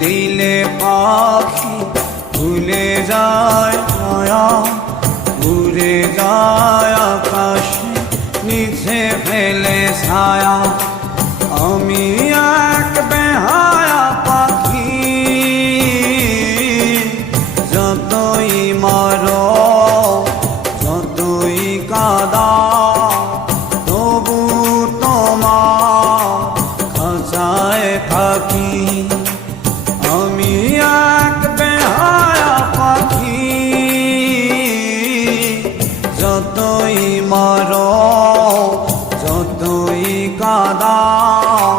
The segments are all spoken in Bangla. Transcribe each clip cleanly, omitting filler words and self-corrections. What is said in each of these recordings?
দিলে পাখি ভুলে যায় মায়া, উড়ে যায় আকাশে নিচে ফেলে ছায়া। আমি এক বেহায়া পাখি, যতই মারো যতই কাঁদাও তবু তোমার খাঁচায় থাকি। আমি এক বেহায়া পাখি, যতই মারো যতই কাঁদাও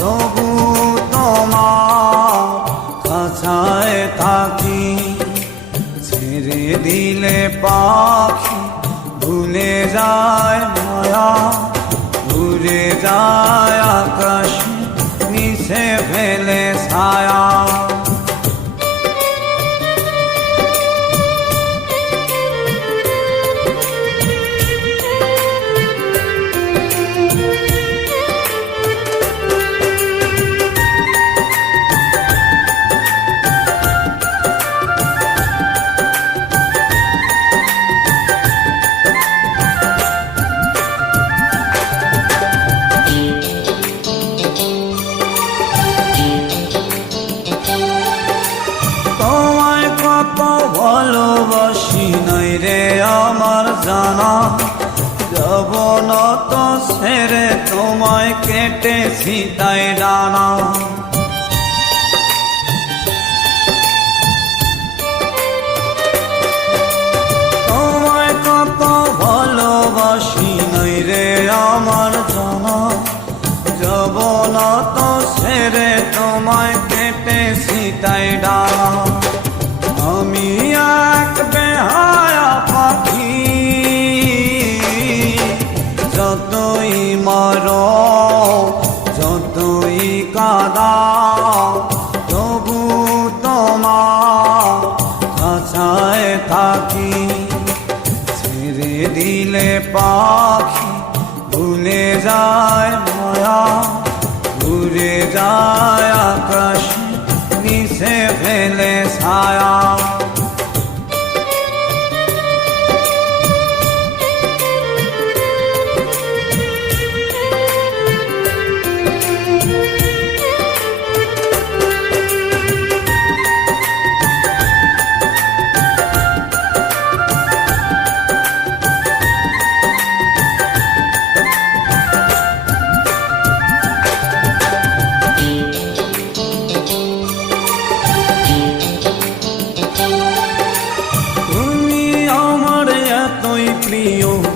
তবু তোমার খাঁচায় থাকি। ছেড়ে দিলে পাখি ভুলে যায় মায়া, উড়ে যায় আকাশে নিচে ফেলে ছায়া। ভালোবাসি নাই রে আমার জানা, যাব না তো ছেড়ে তোমায় কেটেছি তাই ডানা। তোমায় কত ভালোবাসি নাই রে আমার জানা, যাব না তো ছেড়ে তোমায় কেটেছি তাই ডানা। আমি এক বেহায়া পাখি, যতই মারো যতই কাঁদাও তবু তোমার খাঁচায় থাকি। ছেড়ে দিলে পাখি ভুলে যায় মায়া, উড়ে যায় আকাশে নিচে ফেলে ছায়া।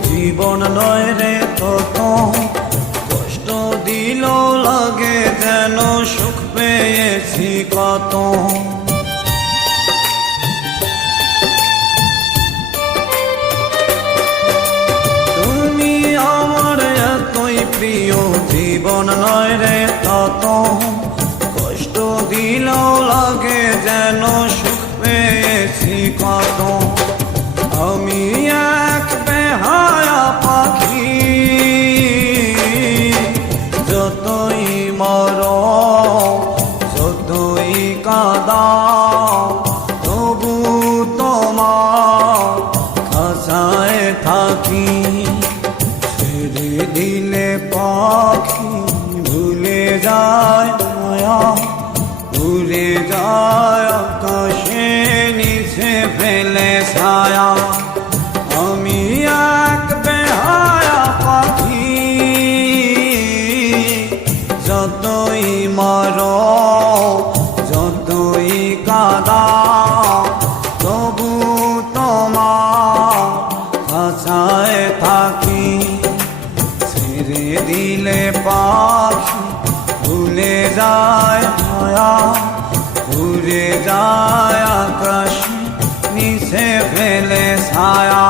জীবন নয় রে তত কষ্ট দিল লাগে যেন সুখ পেয়েছি কত। তুমি আমার এতই প্রিয় জীবন নয় রে তত কষ্ট দিল লাগে যেন সুখ পেয়েছি কত। আমি এক বেহায়া পাখি, যতই মারো যতই কাঁদাও তবু তোমার খাঁচায় থাকি। ছেড়ে দিলে পাখি ভুলে যায় মায়া, উড়ে যায় আকাশে নিচে ফেলে ছায়া। আমি এক বেহায়া পাখি, যতই মারো যতই কাঁদাও তবু তোমার খাঁচায় থাকি। ছেড়ে দিলে পাখি ভুলে যায় মায়া, উড়ে যায় আকাশে নিচে ফেলে ছায়া।